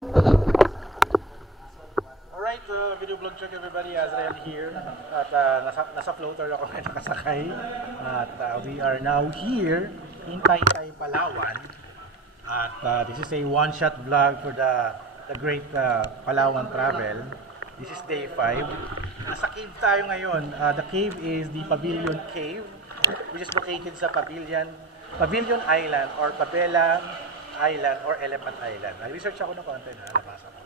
Alright, video vlog check everybody, Azrael here. At nasa floater ako ngayon nakasakay. At we are now here in Taytay, Palawan. At this is a one-shot vlog for the great Palawan travel. This is day 5. Nasa cave tayo ngayon. The cave is the Pavilion Cave, which is located sa Pavilion Island or Pabelang Island or Elephant Island. Nag-research ako ng konti na nabasa ko.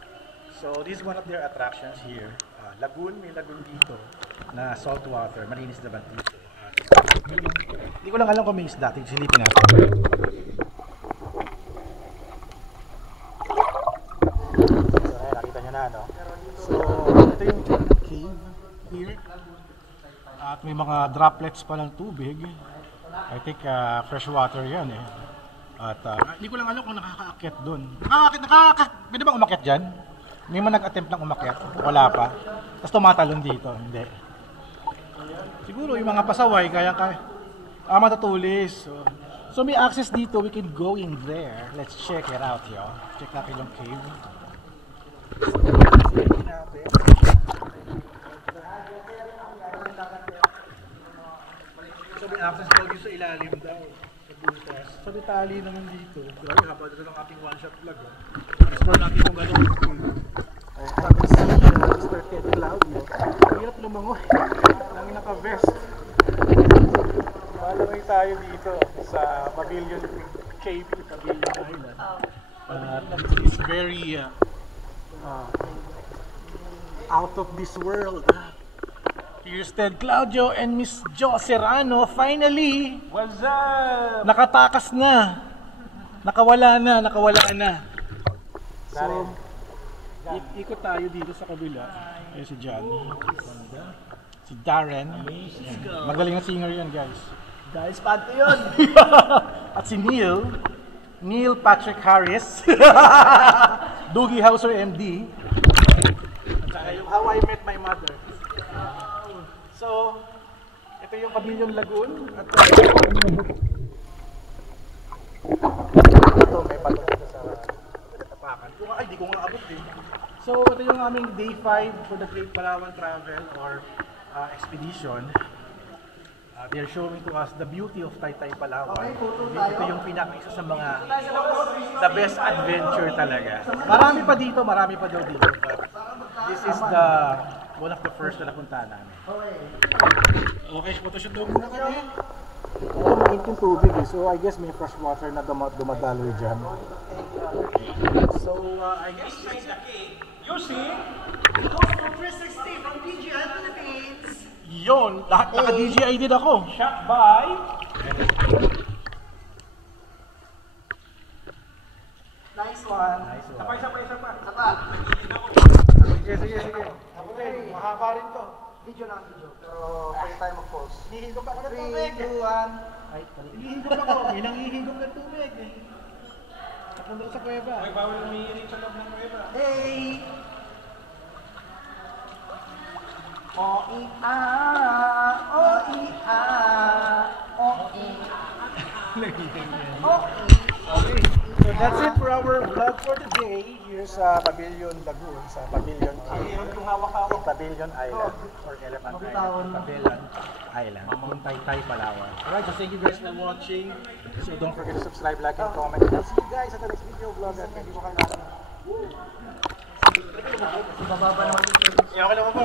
So this is one of their attractions here. Lagoon, may lagoon dito na salt water. Malinis naman dito. Hindi ko lang alam kung may isda. Silipin natin. So nakita nyo na, no? So ito yung cave here. At may mga droplets pa ng tubig. I think fresh water yan eh. At hindi ko lang alam kung nakakaakyat doon. Pwede bang umakyat dyan? May man nag-attempt lang umakyat? Wala pa. Tapos tumatalon dito? Hindi. Siguro yung mga pasaway kaya matutulis. So may access dito. We can go in there. Let's check it out, yo. Check natin yung cave. Check natin. So may access daw dito sa ilalim daw. Butas. So detali naman dito. Grabe, haba dito ng ating one-shot vlog. Explore natin kung gano'n. Sabi si Mr. Ted Claudio, hirap lumangoy. Nang naka-vest. Malamay tayo dito sa Pavilion Cave, Pavilion Island. This is very out of this world. Here's Ted Claudio and Miss Jo Serrano. Finally! What's up? Nakatakas na. Nakawala na. So, ikot tayo dito sa kabila. Ayan si Johnny. Si Darren. Magaling na singer yan, guys. Guys, pato yun! At si Neil Patrick Harris. Doogie Howser MD. At saka yung How I Met My Mother. So, ito yung Pavilion Lagoon. At ito, may bato dito sa tapakan. Ay, di ko nga abot din. So, ito yung aming day 5 for the Great Palawan Travel or expedition. They're showing to us the beauty of Taytay, Palawan. Ito yung isa sa mga the best adventure talaga. Marami pa dito, marami pa daw dito. But this is one of the first na napuntahan namin. Okay, photoshoot daw muna kami. Ito mainit yung tubig eh. So I guess may fresh water na dumadaloy dyan. So I guess this is the cave. You see? From 360 from DJI Philippines. Yon, lahat naka-DJI din ako. Shot by... Nice one. Sabay. Sige. Okay, mahaba rin to. Video. Pero pwede tayo mag-pause. Hihigop ako ng tubig. 3, 2, 1. Ay, hihigop ako. May nanghihigop ng tubig. Napunta sa kuweba. Ay, bawal umiinig sa loob ng kuweba. Hey! O-i-a. Okay, so that's it for our vlog for today here sa Pavilion Lagoon, sa Pavilion Cave, Pavilion Island, or Elephant Island, Pavilion Island, yung Taytay, Palawan. Alright, so thank you guys for watching. So don't forget to subscribe, like, and comment. And I'll see you guys at the next video vlog. At hindi mo kailangan. Bababa naman. Okay lang po.